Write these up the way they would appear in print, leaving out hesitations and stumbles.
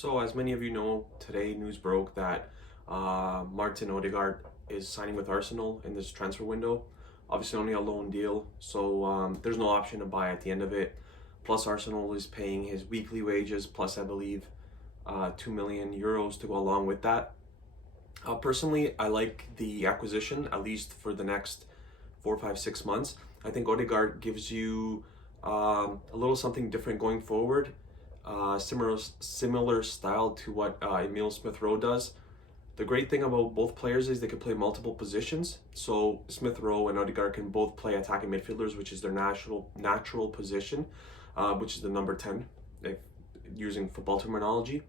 So, as many of you know, today news broke that Martin Odegaard is signing with Arsenal in this transfer window. Obviously, only a loan deal, so there's no option to buy at the end of it. Plus, Arsenal is paying his weekly wages, plus, I believe, €2 million to go along with that. Personally, I like the acquisition, at least for the next 4, 5, 6 months. I think Odegaard gives you a little something different going forward. Similar style to what Emil Smith Rowe does. The great thing about both players is they can play multiple positions. So Smith Rowe and Odegaard can both play attacking midfielders, which is their natural position, which is the number 10, if using football terminology.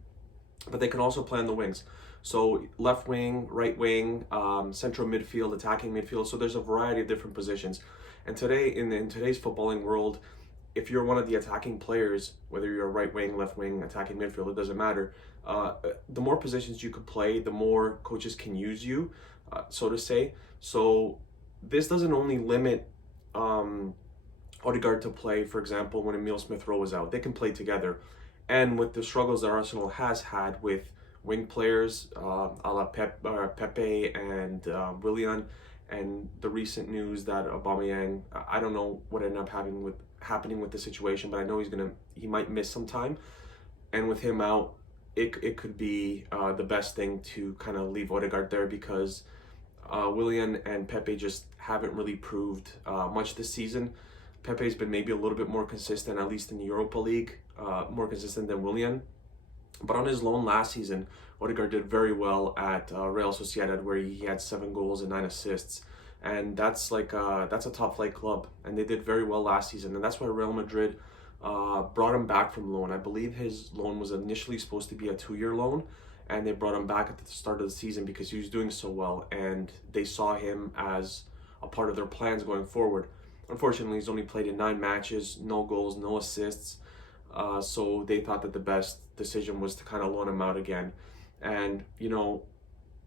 But they can also play on the wings. So left wing, right wing, central midfield, attacking midfield. So there's a variety of different positions. And today, in today's footballing world, if you're one of the attacking players, whether you're right wing, left wing, attacking midfield, it doesn't matter. The more positions you could play, the more coaches can use you, so to say. So this doesn't only limit Odegaard to play, for example, when Emil Smith Rowe is out. They can play together. And with the struggles that Arsenal has had with wing players, a la Pepe and Willian, and the recent news that Aubameyang, I don't know what ended up happening with the situation, but I know he might miss some time. And with him out, it could be the best thing to kind of leave Odegaard there, because Willian and Pepe just haven't really proved much this season. Pepe's been maybe a little bit more consistent, at least in the Europa League, more consistent than Willian. But on his loan last season, Odegaard did very well at Real Sociedad, where he had 7 goals and 9 assists. And that's a top flight club, and they did very well last season. And that's why Real Madrid brought him back from loan. I believe his loan was initially supposed to be a 2-year loan, and they brought him back at the start of the season because he was doing so well, and they saw him as a part of their plans going forward. Unfortunately, he's only played in 9 matches, no goals, no assists. So they thought that the best decision was to kind of loan him out again. And,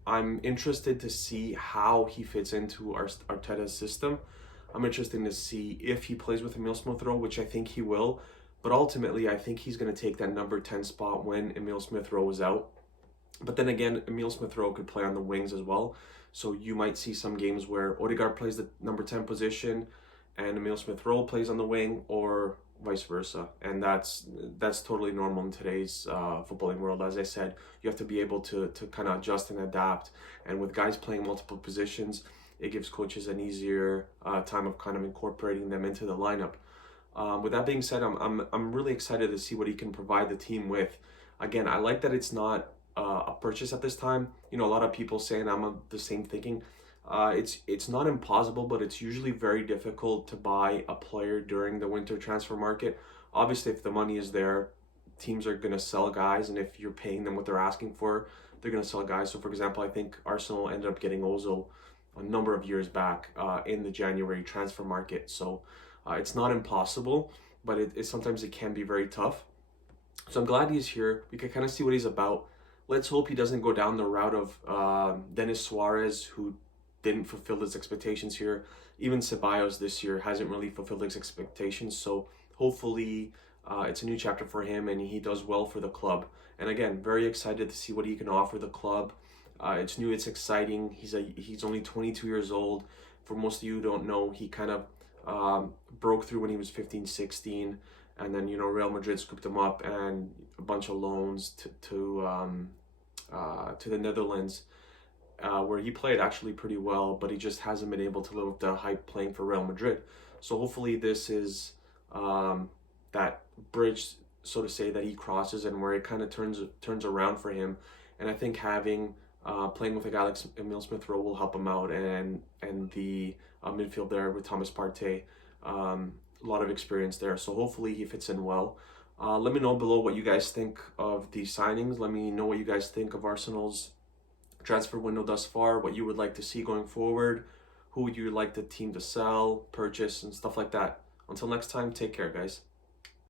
I'm interested to see how he fits into Arteta's system. I'm interested to see if he plays with Emil Smith Rowe, which I think he will. But ultimately, I think he's going to take that number 10 spot when Emil Smith Rowe is out. But then again, Emil Smith Rowe could play on the wings as well. So you might see some games where Odegaard plays the number 10 position and Emil Smith Rowe plays on the wing, or vice versa. And that's totally normal in today's footballing world. As I said, you have to be able to kind of adjust and adapt. And with guys playing multiple positions, it gives coaches an easier time of kind of incorporating them into the lineup. With that being said, I'm really excited to see what he can provide the team with. Again, I like that it's not a purchase at this time. A lot of people saying I'm of the same thinking. It's not impossible, but it's usually very difficult to buy a player during the winter transfer market. Obviously, if the money is there, teams are going to sell guys, and if you're paying them what they're asking for, they're going to sell guys. So, for example, I think Arsenal ended up getting Ozil a number of years back in the January transfer market. So it's not impossible, but sometimes it can be very tough. So I'm glad he's here. We can kind of see what he's about. Let's hope he doesn't go down the route of Denis Suarez, who didn't fulfill his expectations here. Even Ceballos this year hasn't really fulfilled his expectations. So hopefully it's a new chapter for him and he does well for the club. And again, very excited to see what he can offer the club. It's new, it's exciting. He's only 22 years old. For most of you who don't know, he kind of broke through when he was 15, 16. And then, Real Madrid scooped him up, and a bunch of loans to the Netherlands, where he played actually pretty well, but he just hasn't been able to live up to the hype playing for Real Madrid. So hopefully this is that bridge, so to say, that he crosses, and where it kind of turns around for him. And I think playing with a guy like Emil Smith Rowe will help him out, and the midfield there with Thomas Partey, a lot of experience there. So hopefully he fits in well. Let me know below what you guys think of these signings. Let me know what you guys think of Arsenal's transfer window thus far, what you would like to see going forward, who would you like the team to sell, purchase, and stuff like that. Until next time, take care, guys.